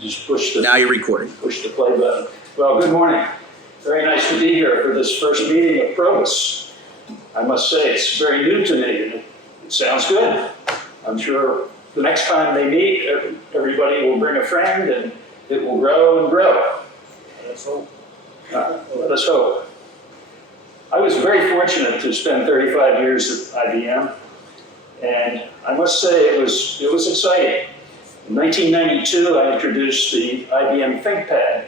Just push the, Now you're recording. push the play button. Well, good morning. Very nice to be here for this first meeting of Probus. I must say it's very new to me. It sounds good. I'm sure the next time they meet, everybody will bring a friend and it will grow and grow. Let's hope. Let us hope. I was very fortunate to spend 35 years at IBM, and I must say it was exciting. In 1992, I introduced the IBM ThinkPad.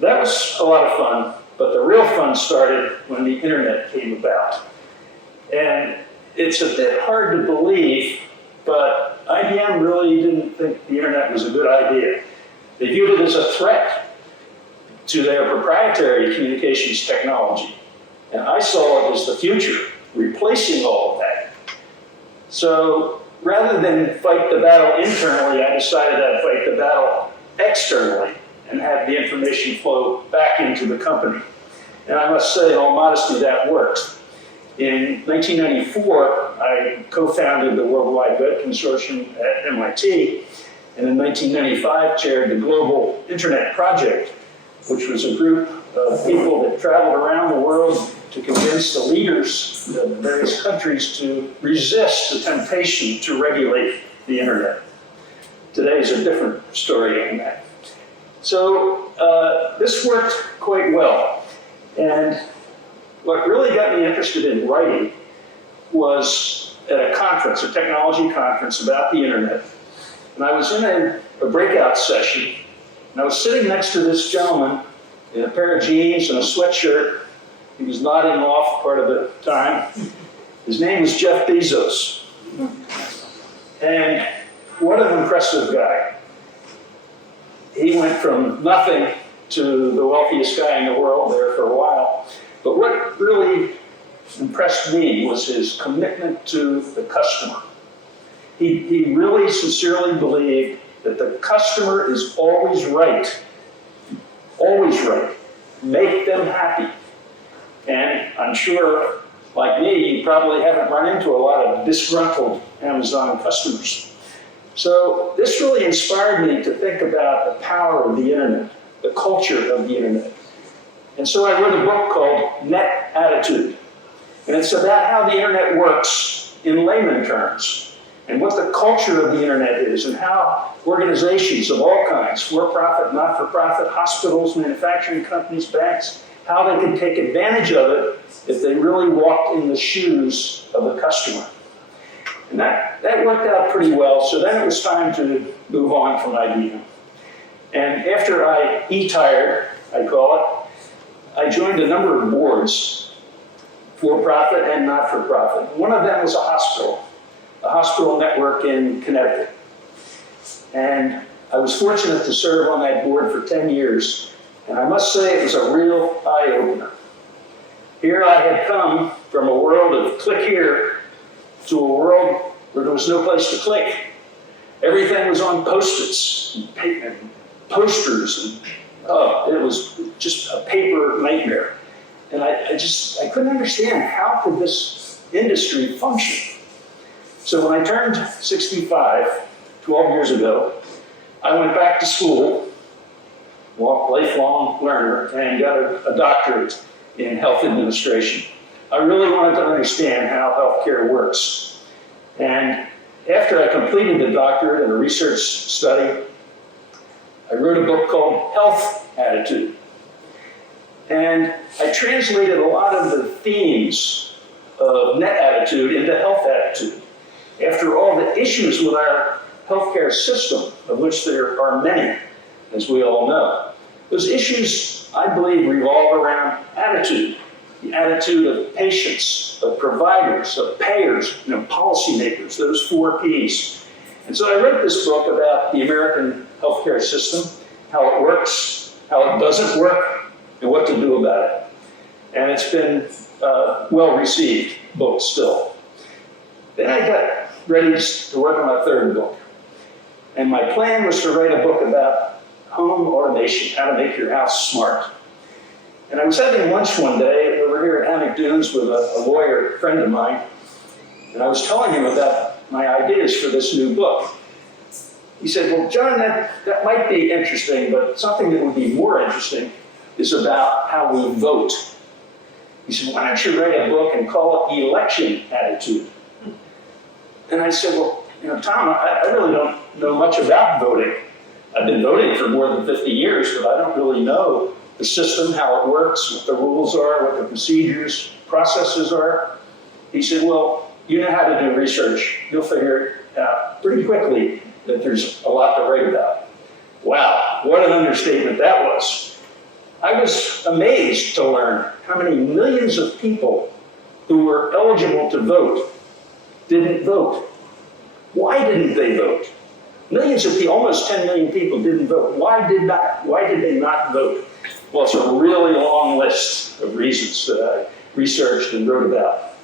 That was a lot of fun, but the real fun started when the internet came about. And it's a bit hard to believe, but IBM really didn't think the internet was a good idea. They viewed it as a threat to their proprietary communications technology. And I saw it as the future, replacing all of that. So rather than fight the battle internally, I decided I'd fight the battle externally and have the information flow back into the company. And I must say, in all modesty, that worked. In 1994, I co-founded the World Wide Web Consortium at MIT, and in 1995 chaired the Global Internet Project, which was a group of people that traveled around the world to convince the leaders of the various countries to resist the temptation to regulate the internet. Today is a different story on that. So this worked quite well. And what really got me interested in writing was at a conference, a technology conference about the internet. And I was in a breakout session, and I was sitting next to this gentleman in a pair of jeans and a sweatshirt. He was nodding off part of the time. His name was Jeff Bezos. And what an impressive guy. He went from nothing to the wealthiest guy in the world there for a while. But what really impressed me was his commitment to the customer. He really sincerely believed that the customer is always right. Always right. Make them happy. And I'm sure, like me, you probably haven't run into a lot of disgruntled Amazon customers. So this really inspired me to think about the power of the internet, the culture of the internet. And so I wrote a book called Net Attitude. And it's about how the internet works in layman terms, and what the culture of the internet is, and how organizations of all kinds, for-profit, not-for-profit, hospitals, manufacturing companies, banks, how they can take advantage of it if they really walked in the shoes of the customer. And that worked out pretty well, so then it was time to move on from IBM. And after I retired, I call it, I joined a number of boards, for-profit and not-for-profit. One of them was a hospital network in Connecticut. And I was fortunate to serve on that board for 10 years. And I must say it was a real eye-opener. Here I had come from a world of click here to a world where there was no place to click. Everything was on Post-its and posters, and it was just a paper nightmare. And I couldn't understand how could this industry function. So when I turned 65, 12 years ago, I went back to school, lifelong learner, and got a doctorate in health administration. I really wanted to understand how healthcare works. And after I completed the doctorate and a research study, I wrote a book called Health Attitude. And I translated a lot of the themes of net attitude into health attitude. After all, the issues with our healthcare system, of which there are many, as we all know, those issues, I believe, revolve around attitude. The attitude of patients, of providers, of payers, policymakers, those 4 Ps. And so I wrote this book about the American healthcare system, how it works, how it doesn't work, and what to do about it. And it's been well-received book still. Then I got ready to work on my 3rd book. And my plan was to write a book about home automation, how to make your house smart. And I was having lunch one day over here at Hammock Dunes with a lawyer friend of mine, and I was telling him about my ideas for this new book. He said, well, John, that might be interesting, but something that would be more interesting is about how we vote. He said, why don't you write a book and call it Election Attitude? And I said, well, Tom, I really don't know much about voting. I've been voting for more than 50 years, but I don't really know the system, how it works, what the rules are, what the procedures, processes are. He said, well, you know how to do research. You'll figure out pretty quickly that there's a lot to write about. Wow, what an understatement that was. I was amazed to learn how many millions of people who were eligible to vote didn't vote. Why didn't they vote? Millions of people, almost 10 million people didn't vote. Why did they not vote? Well, it's a really long list of reasons that I researched and wrote about.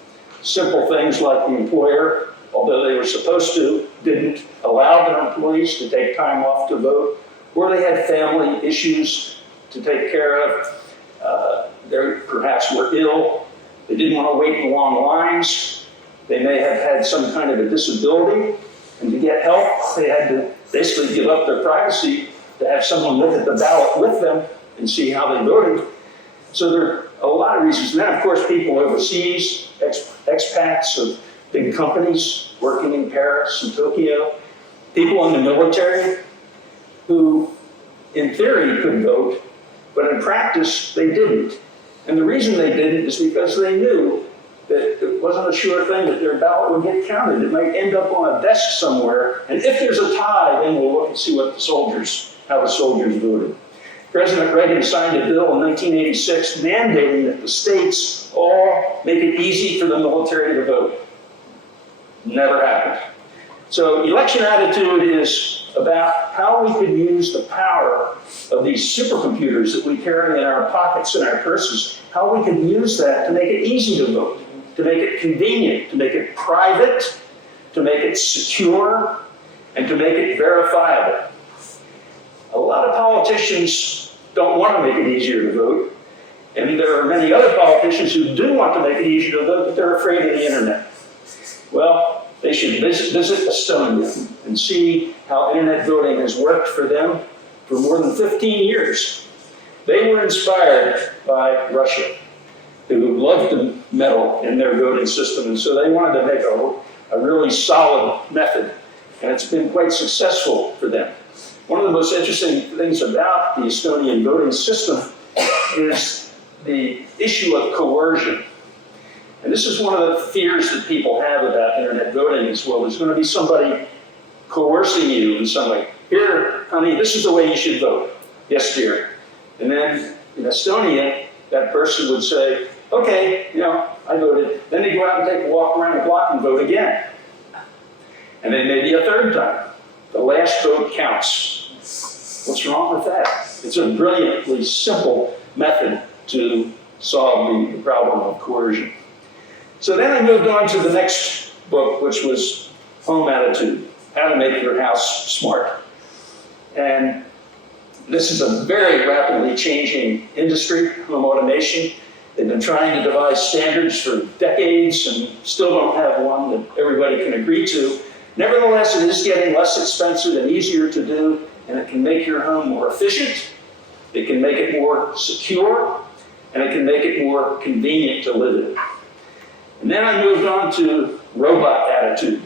Simple things like the employer, although they were supposed to, didn't allow their employees to take time off to vote, or they had family issues to take care of. They perhaps were ill. They didn't want to wait in long lines. They may have had some kind of a disability, and to get help, they had to basically give up their privacy to have someone look at the ballot with them and see how they voted. So there are a lot of reasons. And then, of course, people overseas, expats of big companies working in Paris and Tokyo, people in the military who, in theory, could vote, but in practice, they didn't. And the reason they didn't is because they knew that it wasn't a sure thing that their ballot would get counted. It might end up on a desk somewhere, and if there's a tie, then we'll look and see what how the soldiers voted. President Reagan signed a bill in 1986 mandating that the states all make it easy for the military to vote. Never happened. So election attitude is about how we could use the power of these supercomputers that we carry in our pockets and our purses, how we can use that to make it easy to vote, to make it convenient, to make it private, to make it secure, and to make it verifiable. A lot of politicians don't want to make it easier to vote, and there are many other politicians who do want to make it easier to vote, but they're afraid of the internet. Well, they should visit Estonia and see how internet voting has worked for them for more than 15 years. They were inspired by Russia, who loved to meddle in their voting system, and so they wanted to make a really solid method, and it's been quite successful for them. One of the most interesting things about the Estonian voting system is the issue of coercion. And this is one of the fears that people have about internet voting as well. There's going to be somebody coercing you in some way. Here, honey, this is the way you should vote. Yes, dear. And then in Estonia, that person would say, okay, I voted. Then they go out and take a walk around the block and vote again. And then maybe a third time. The last vote counts. What's wrong with that? It's a brilliantly simple method to solve the problem of coercion. So then I moved on to the next book, which was Home Attitude, How to Make Your House Smart. And this is a very rapidly changing industry, home automation. They've been trying to devise standards for decades and still don't have one that everybody can agree to. Nevertheless, it is getting less expensive and easier to do, and it can make your home more efficient, it can make it more secure, and it can make it more convenient to live in. And then I moved on to robot attitude.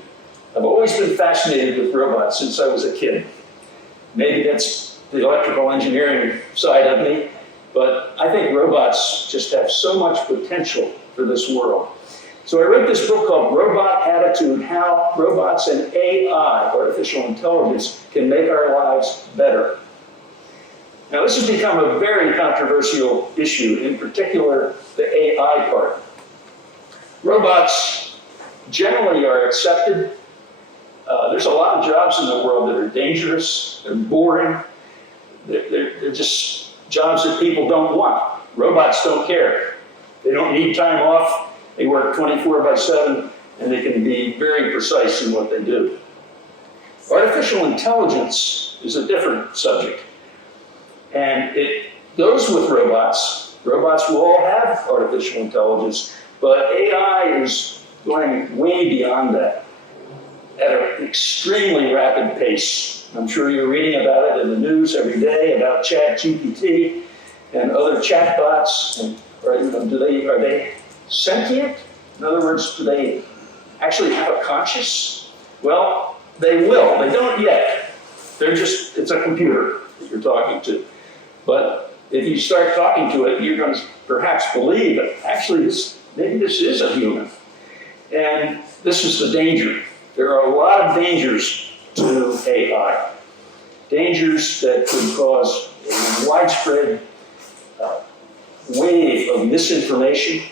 I've always been fascinated with robots since I was a kid. Maybe that's the electrical engineering side of me, but I think robots just have so much potential for this world. So I wrote this book called Robot Attitude, How Robots and AI, Artificial Intelligence, Can Make Our Lives Better. Now this has become a very controversial issue, in particular the AI part. Robots generally are accepted. There's a lot of jobs in the world that are dangerous, they're boring, they're just jobs that people don't want. Robots don't care. They don't need time off. They work 24/7, and they can be very precise in what they do. Artificial intelligence is a different subject, and it goes with robots. Robots will all have artificial intelligence, but AI is going way beyond that. at an extremely rapid pace. I'm sure you're reading about it in the news every day about ChatGPT and other chatbots. And, are they sentient? In other words, do they actually have a conscience? Well, they will. They don't yet. It's a computer that you're talking to. But if you start talking to it, you're going to perhaps believe that actually maybe this is a human. And this is the danger. There are a lot of dangers to AI. Dangers that could cause a widespread wave of misinformation,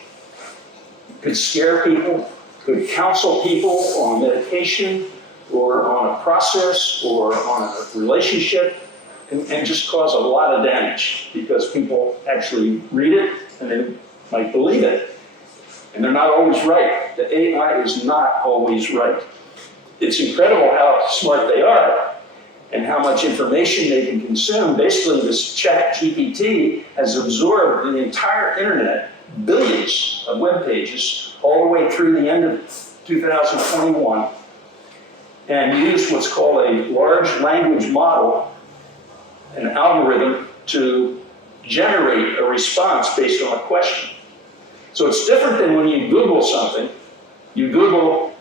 could scare people, could counsel people on medication or on a process or on a relationship, and just cause a lot of damage because people actually read it and they might believe it. And they're not always right. The AI is not always right. It's incredible how smart they are and how much information they can consume. Basically, this ChatGPT has absorbed the entire internet, billions of web pages, all the way through the end of 2021, and used what's called a large language model, an algorithm, to generate a response based on a question. So it's different than when you Google something. You Google,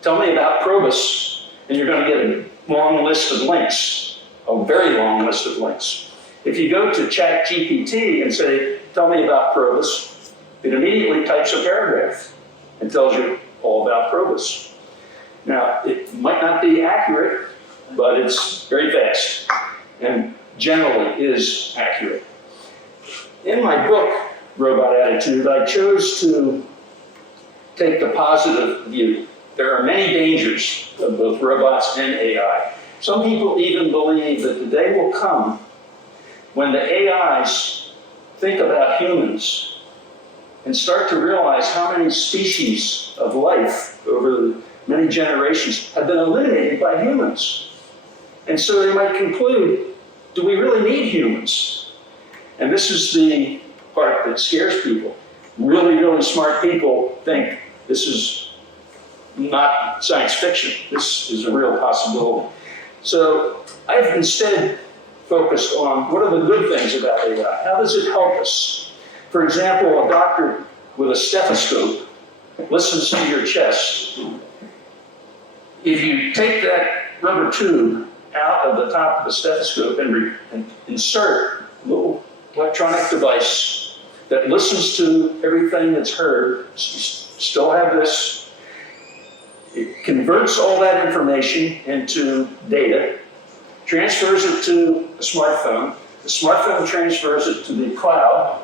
tell me about Probus, and you're going to get a long list of links, a very long list of links. If you go to ChatGPT and say, tell me about Probus, it immediately types a paragraph and tells you all about Probus. Now, it might not be accurate, but it's very fast and generally is accurate. In my book, Robot Attitude, I chose to take the positive view. There are many dangers of both robots and AI. Some people even believe that the day will come when the AIs think about humans and start to realize how many species of life over many generations have been eliminated by humans. And so they might conclude, do we really need humans? And this is the part that scares people. Really, really smart people think this is not science fiction. This is a real possibility. So I've instead focused on what are the good things about AI? How does it help us? For example, a doctor with a stethoscope listens to your chest. If you take that rubber tube out of the top of the stethoscope and insert a little electronic device that listens to everything that's heard, you still have this. It converts all that information into data, transfers it to a smartphone. The smartphone transfers it to the cloud.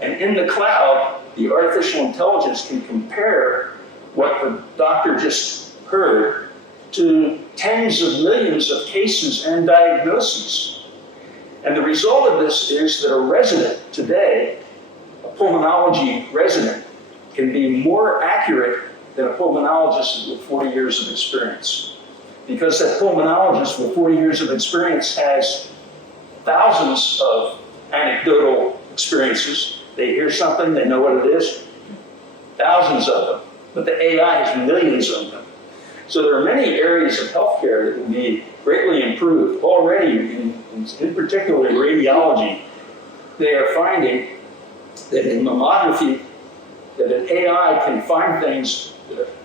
And in the cloud, the artificial intelligence can compare what the doctor just heard to tens of millions of cases and diagnoses. And the result of this is that a resident today, a pulmonology resident, can be more accurate than a pulmonologist with 40 years of experience. Because that pulmonologist with 40 years of experience has thousands of anecdotal experiences. They hear something, they know what it is, thousands of them. But the AI has millions of them. So there are many areas of healthcare that can be greatly improved. Already, in particular in radiology, they are finding that in mammography, that an AI can find things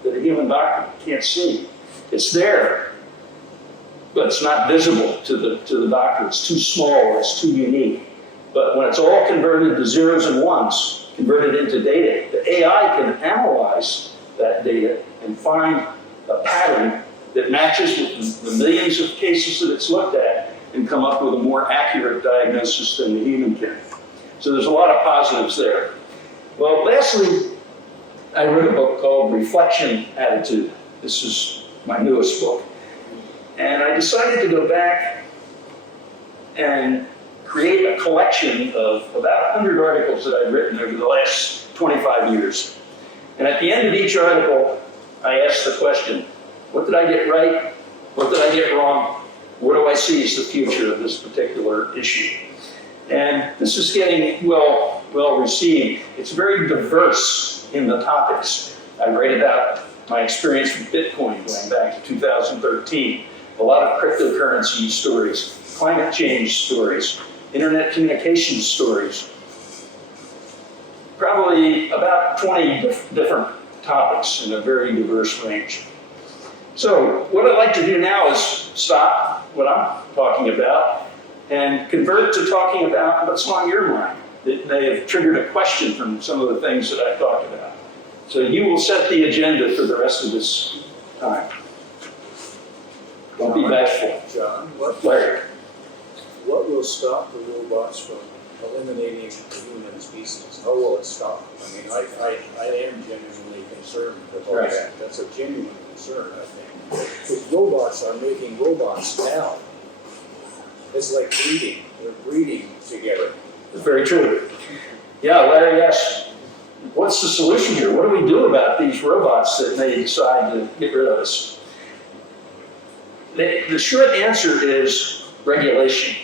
that a human doctor can't see. It's there, but it's not visible to the doctor. It's too small, it's too unique. But when it's all converted to zeros and ones, converted into data, the AI can analyze that data and find a pattern that matches with the millions of cases that it's looked at and come up with a more accurate diagnosis than the human can. So there's a lot of positives there. Well, lastly, I wrote a book called Reflection Attitude. This is my newest book. And I decided to go back and create a collection of about 100 articles that I've written over the last 25 years. And at the end of each article, I asked the question, what did I get right? What did I get wrong? What do I see as the future of this particular issue? And this is getting well received. It's very diverse in the topics. I write about my experience with Bitcoin going back to 2013, a lot of cryptocurrency stories, climate change stories, internet communication stories, probably about 20 different topics in a very diverse range. So what I'd like to do now is stop what I'm talking about and convert to talking about what's on your mind that may have triggered a question from some of the things that I've talked about. So you will set the agenda for the rest of this time. Don't be bashful. John, Larry. what will stop the robots from eliminating the human species? How will it stop? I mean, I am genuinely concerned about Right. that. That's a genuine concern, I think. Because robots are making robots now. It's like breeding. They're breeding together. It's very true. Yeah, Larry asked, what's the solution here? What do we do about these robots that may decide to get rid of us? The short answer is regulation.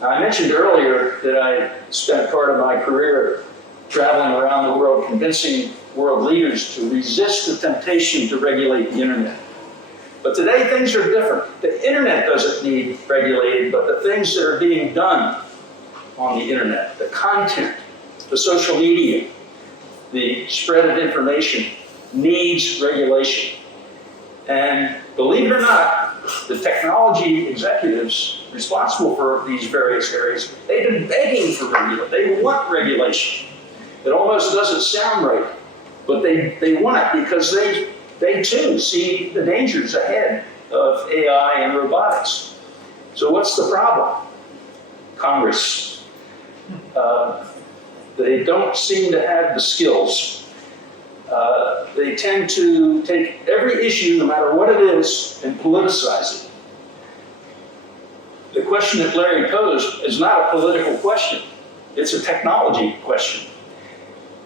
Now, I mentioned earlier that I spent part of my career traveling around the world convincing world leaders to resist the temptation to regulate the internet. But today things are different. The internet doesn't need regulated, but the things that are being done on the internet, the content, the social media, the spread of information needs regulation. And believe it or not, the technology executives responsible for these various areas, they've been begging for regulation. They want regulation. It almost doesn't sound right, but they want it because they too see the dangers ahead of AI and robotics. So what's the problem? Congress. They don't seem to have the skills. They tend to take every issue, no matter what it is, and politicize it. The question that Larry posed is not a political question. It's a technology question.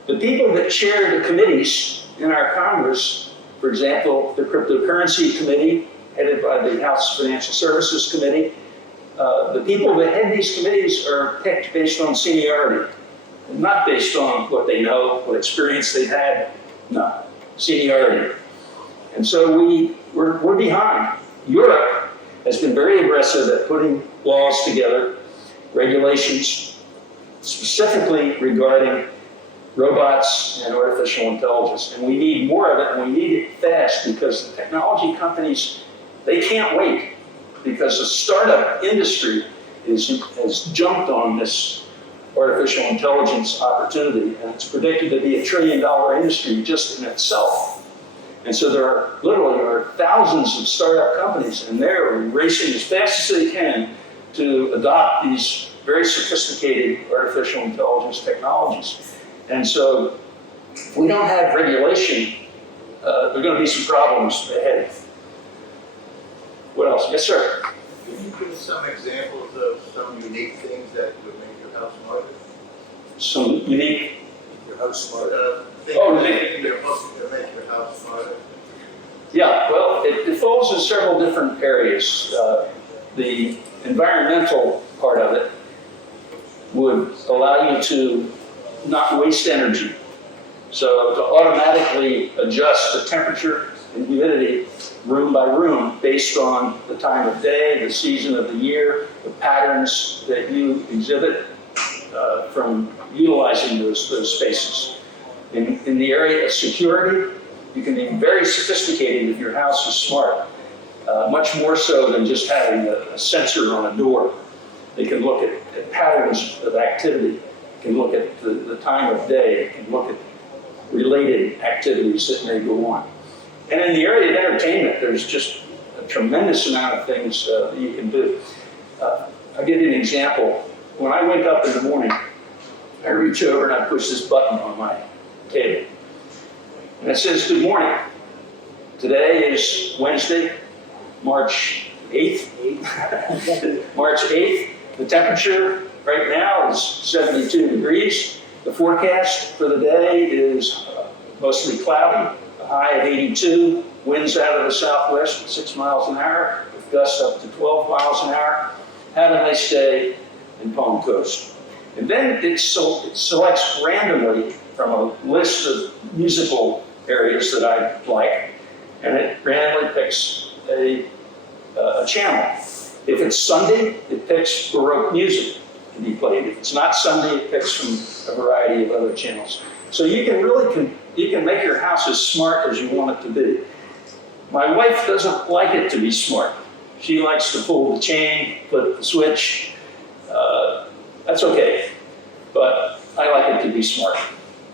The people that chair the committees in our Congress, for example, the Cryptocurrency Committee, headed by the House Financial Services Committee, the people that head these committees are picked based on seniority, not based on what they know, what experience they've had, no, seniority. And so we're behind. Europe has been very aggressive at putting laws together, regulations, specifically regarding robots and artificial intelligence. And we need more of it, and we need it fast, because the technology companies, they can't wait, because the startup industry has jumped on this artificial intelligence opportunity, and it's predicted to be $1 trillion industry just in itself. And so there are thousands of startup companies, and they're racing as fast as they can to adopt these very sophisticated artificial intelligence technologies. And so if we don't have regulation, there are going to be some problems ahead. What else? Yes, sir. Can you give us some examples of some unique things that would make your house smarter? Some unique. Your house smarter. Things Oh, that make your house smarter. Yeah, well, it falls in several different areas. The environmental part of it would allow you to not waste energy. So to automatically adjust the temperature and humidity room by room based on the time of day, the season of the year, the patterns that you exhibit from utilizing those spaces. In the area of security, you can be very sophisticated if your house is smart, much more so than just having a sensor on a door. They can look at patterns of activity, can look at the time of day, can look at related activities that may go on. And in the area of entertainment, there's just a tremendous amount of things that you can do. I'll give you an example. When I wake up in the morning, I reach over and I push this button on my table. And it says, good morning. Today is Wednesday, March 8th. March 8th. The temperature right now is 72 degrees. The forecast for the day is mostly cloudy, a high of 82, winds out of the southwest at 6 miles an hour, with gusts up to 12 miles an hour. Have a nice day in Palm Coast. And then it selects randomly from a list of musical areas that I like, and it randomly picks a channel. If it's Sunday, it picks Baroque music to be played. If it's not Sunday, it picks from a variety of other channels. So you can make your house as smart as you want it to be. My wife doesn't like it to be smart. She likes to pull the chain, flip the switch. That's okay, but I like it to be smart.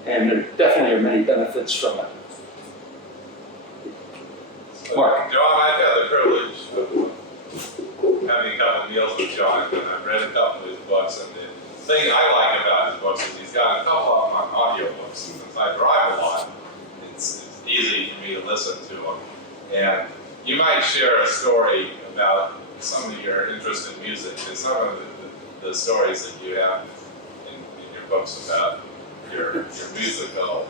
And there definitely are many benefits from it. Mark. John, I've had the privilege of having a couple of meals with John, and I've read a couple of his books, and the thing I like about his books is he's got a couple of them on audiobooks. Since I drive a lot, it's easy for me to listen to them. And you might share a story about some of your interest in music, and some of the stories that you have in your books about your musical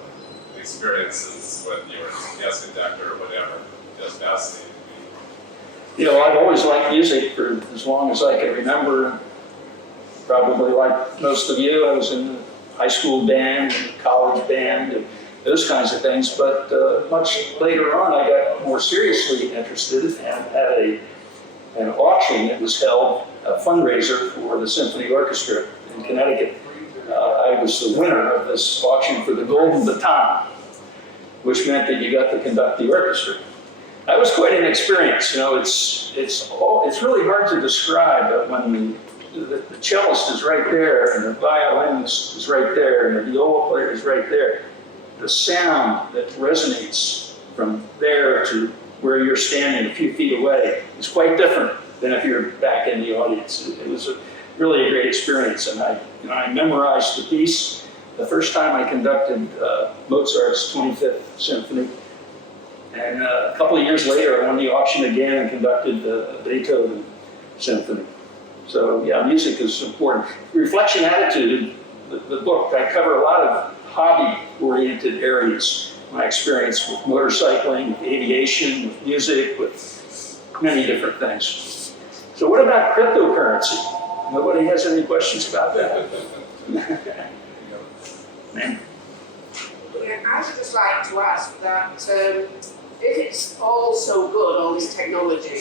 experiences when you were a guest conductor or whatever. Just fascinating to me. You know, I've always liked music for as long as I can remember. Probably like most of you, I was in the high school band, and college band, and those kinds of things. But much later on, I got more seriously interested and had an auction that was held, a fundraiser for the Symphony Orchestra in Connecticut. I was the winner of this auction for the Golden Baton, which meant that you got to conduct the orchestra. That was quite an experience. You know, it's really hard to describe, but when the cellist is right there, and the violinist is right there, and the viola player is right there, the sound that resonates from there to where you're standing a few feet away is quite different than if you're back in the audience. It was really a great experience, and I memorized the piece the first time I conducted Mozart's 25th Symphony. And a couple of years later, I won the auction again and conducted the Beethoven Symphony. So yeah, music is important. Reflection Attitude, the book, I cover a lot of hobby-oriented areas. My experience with motorcycling, with aviation, with music, with many different things. So what about cryptocurrency? Nobody has any questions about that? Man. Yeah, I would just like to ask that if it's all so good, all this technology,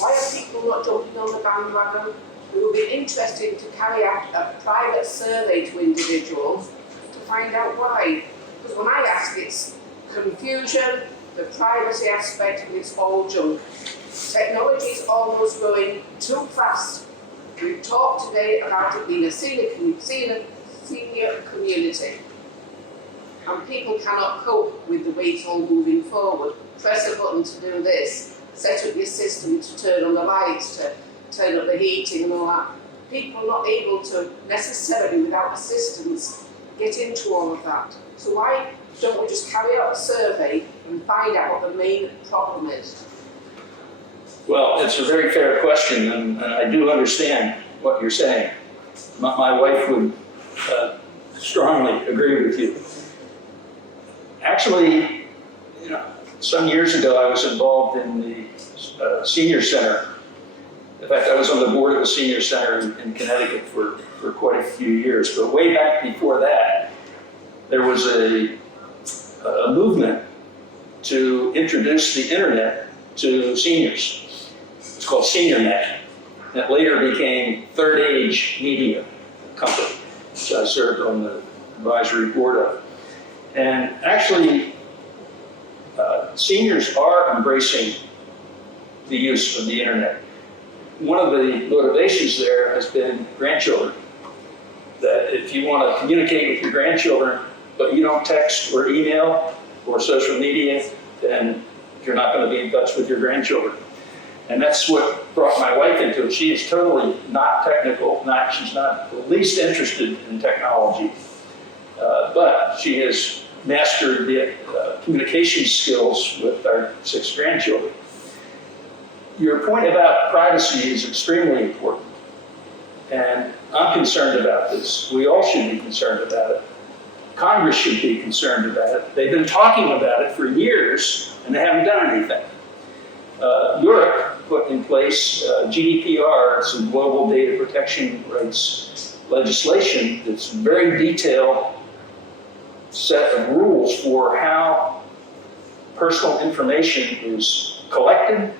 why are people not jumping on the bandwagon? It would be interesting to carry out a private survey to individuals to find out why. Because when I ask, it's confusion, the privacy aspect, and it's all junk. Technology is almost going too fast. We've talked today about it being a senior community. And people cannot cope with the way it's all moving forward. Press a button to do this, set up your system to turn on the lights, to turn up the heating and all that. People are not able to necessarily, without assistance, get into all of that. So why don't we just carry out a survey and find out what the main problem is? Well, it's a very fair question, and I do understand what you're saying. My wife would strongly agree with you. Actually, some years ago, I was involved in the senior center. In fact, I was on the board of the senior center in Connecticut for quite a few years. But way back before that, there was a movement to introduce the internet to seniors. It's called SeniorNet. That later became Third Age Media Company, which I served on the advisory board of. And actually, seniors are embracing the use of the internet. One of the motivations there has been grandchildren. That if you want to communicate with your grandchildren, but you don't text or email or social media, then you're not going to be in touch with your grandchildren. And that's what brought my wife into it. She is totally not technical, she's not the least interested in technology. But she has mastered the communication skills with our 6 grandchildren. Your point about privacy is extremely important. And I'm concerned about this. We all should be concerned about it. Congress should be concerned about it. They've been talking about it for years, and they haven't done anything. Europe put in place GDPR, it's a global data protection rights legislation that's very detailed set of rules for how personal information is collected,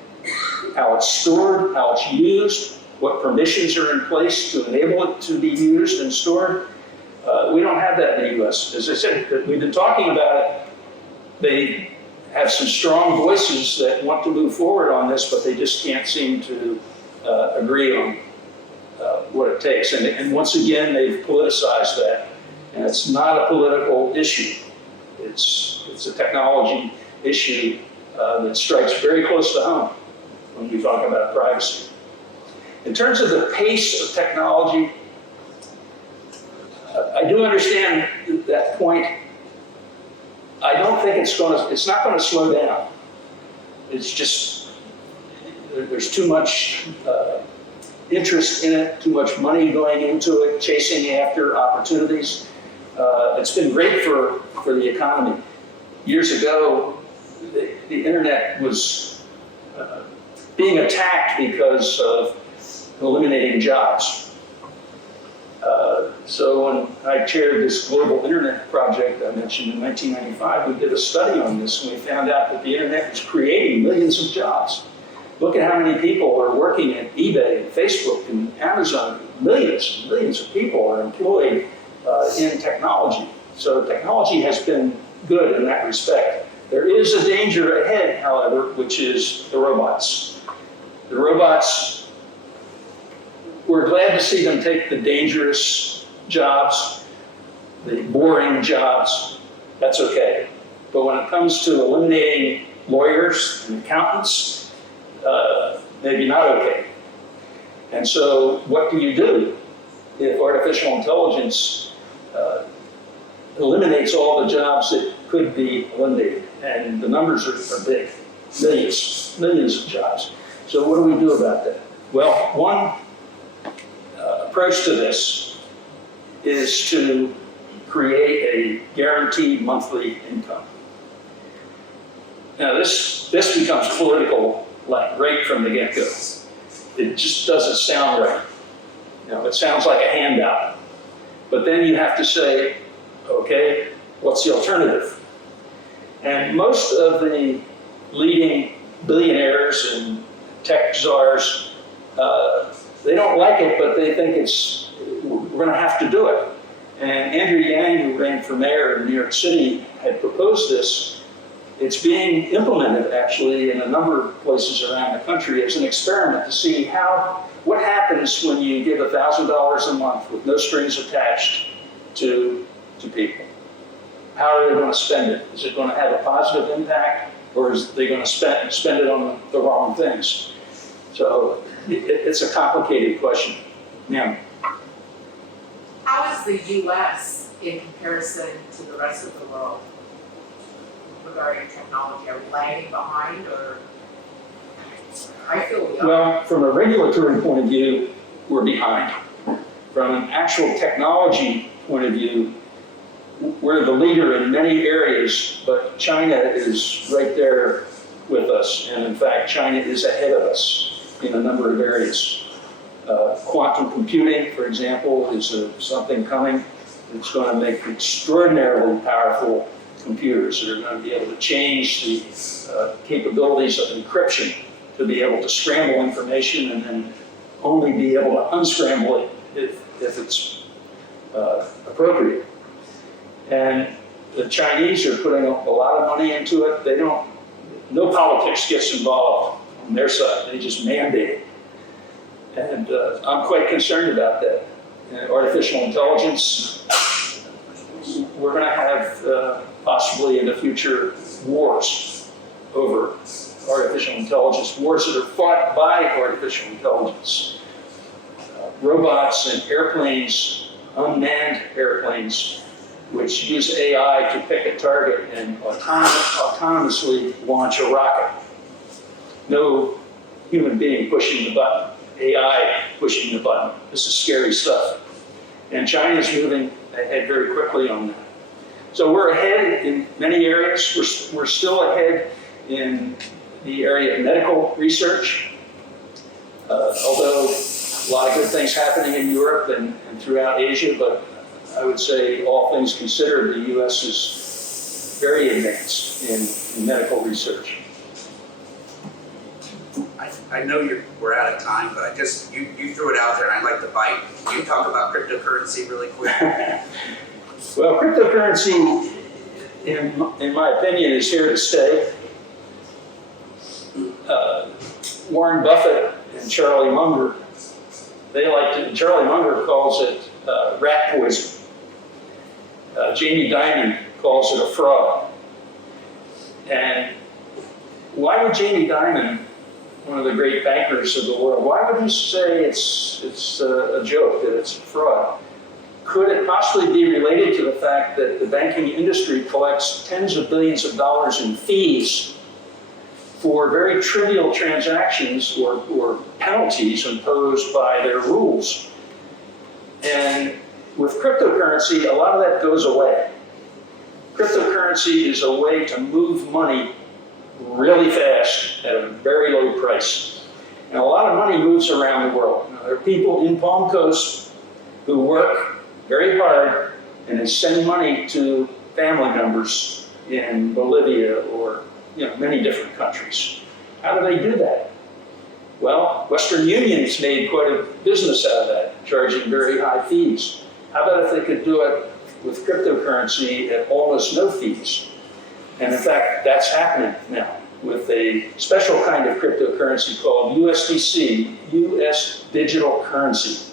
how it's stored, how it's used, what permissions are in place to enable it to be used and stored. We don't have that in the US. As I said, we've been talking about it. They have some strong voices that want to move forward on this, but they just can't seem to agree on what it takes. And once again, they've politicized that. And it's not a political issue. It's a technology issue that strikes very close to home when we talk about privacy. In terms of the pace of technology, I do understand that point. I don't think it's not going to slow down. It's just, there's too much interest in it, too much money going into it, chasing after opportunities. It's been great for the economy. Years ago, the internet was being attacked because of eliminating jobs. So when I chaired this global internet project I mentioned in 1995, we did a study on this, and we found out that the internet was creating millions of jobs. Look at how many people are working at eBay and Facebook and Amazon. Millions of people are employed in technology. So technology has been good in that respect. There is a danger ahead, however, which is the robots. The robots, we're glad to see them take the dangerous jobs, the boring jobs. That's okay. But when it comes to eliminating lawyers and accountants, maybe not okay. And so what do you do if artificial intelligence eliminates all the jobs that could be eliminated? And the numbers are big, millions of jobs. So what do we do about that? Well, one approach to this is to create a guaranteed monthly income. Now this becomes political, like right from the get-go. It just doesn't sound right. You know, it sounds like a handout. But then you have to say, okay, what's the alternative? And most of the leading billionaires and tech czars, they don't like it, but they think we're going to have to do it. And Andrew Yang, who ran for mayor in New York City, had proposed this. It's being implemented actually in a number of places around the country as an experiment to see what happens when you give $1,000 a month with no strings attached to people. How are they going to spend it? Is it going to have a positive impact, or is they going to spend it on the wrong things? So it's a complicated question. Yeah. How is the U.S. in comparison to the rest of the world regarding technology? Are we lagging behind, or? I feel we are. Well, from a regulatory point of view, we're behind. From an actual technology point of view, we're the leader in many areas, but China is right there with us. And in fact, China is ahead of us in a number of areas. Quantum computing, for example, is something coming that's going to make extraordinarily powerful computers that are going to be able to change the capabilities of encryption to be able to scramble information and then only be able to unscramble it if it's appropriate. And the Chinese are putting a lot of money into it. No politics gets involved on their side. They just mandate it. And I'm quite concerned about that. Artificial intelligence, we're going to have possibly in the future wars over artificial intelligence, wars that are fought by artificial intelligence. Robots and airplanes, unmanned airplanes, which use AI to pick a target and autonomously launch a rocket. No human being pushing the button, AI pushing the button. This is scary stuff. And China is moving ahead very quickly on that. So we're ahead in many areas. We're still ahead in the area of medical research, although a lot of good things happening in Europe and throughout Asia, but I would say all things considered, the U.S. is very advanced in medical research. I know we're out of time, but you threw it out there and I'd like to bite. Can you talk about cryptocurrency really quick? Well, cryptocurrency, in my opinion, is here to stay. Warren Buffett and Charlie Munger, Charlie Munger calls it rat poison. Jamie Dimon calls it a fraud. And why would Jamie Dimon, one of the great bankers of the world, why would he say it's a joke, that it's a fraud? Could it possibly be related to the fact that the banking industry collects tens of billions of dollars in fees for very trivial transactions or penalties imposed by their rules? And with cryptocurrency, a lot of that goes away. Cryptocurrency is a way to move money really fast at a very low price. And a lot of money moves around the world. Now, there are people in Palm Coast who work very hard and they send money to family members in Bolivia or many different countries. How do they do that? Well, Western Union's made quite a business out of that, charging very high fees. How about if they could do it with cryptocurrency at almost no fees? And in fact, that's happening now with a special kind of cryptocurrency called USDC, US Digital Currency.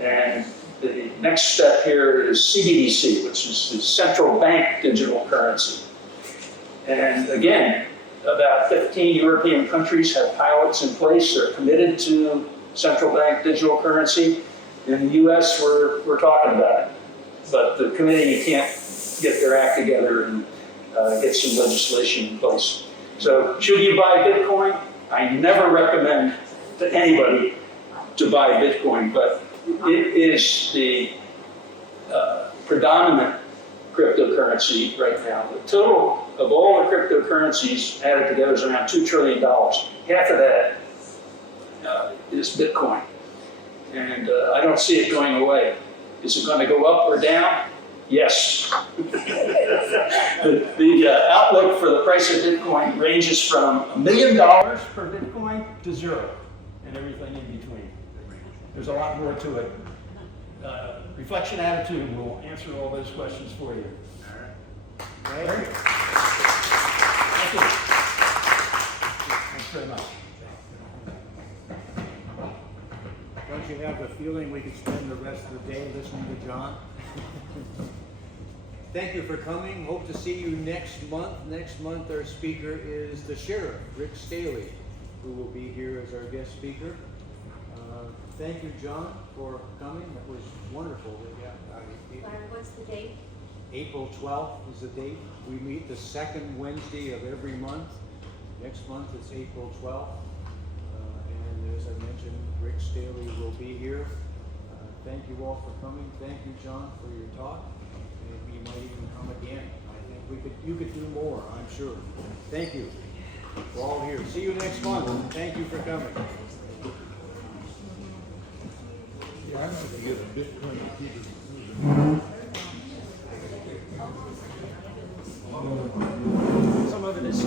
And the next step here is CBDC, which is the central bank digital currency. And again, about 15 European countries have pilots in place. They're committed to central bank digital currency. In the US, we're talking about it. But the committee can't get their act together and get some legislation in place. So should you buy Bitcoin? I never recommend to anybody to buy Bitcoin, but it is the predominant cryptocurrency right now. The total of all the cryptocurrencies added together is around $2 trillion. Half of that is Bitcoin. And I don't see it going away. Is it going to go up or down? Yes. The outlook for the price of Bitcoin ranges from $1 million per Bitcoin to zero, and everything in between. There's a lot more to it. Reflection Attitude will answer all those questions for you. All right. Thank you. Thanks very much. Don't you have the feeling we could spend the rest of the day listening to John? Thank you for coming. Hope to see you next month. Next month our speaker is the Sheriff, Rick Staley, who will be here as our guest speaker. Thank you, John, for coming. That was wonderful. What's the date? April 12th is the date. We meet the second Wednesday of every month. Next month is April 12th. And as I mentioned, Rick Staley will be here. Thank you all for coming. Thank you, John, for your talk. Maybe you might even come again. I think you could do more, I'm sure. Thank you. We're all here. See you next month. Thank you for coming. Yeah, I'm going to get a Bitcoin. Some of it is.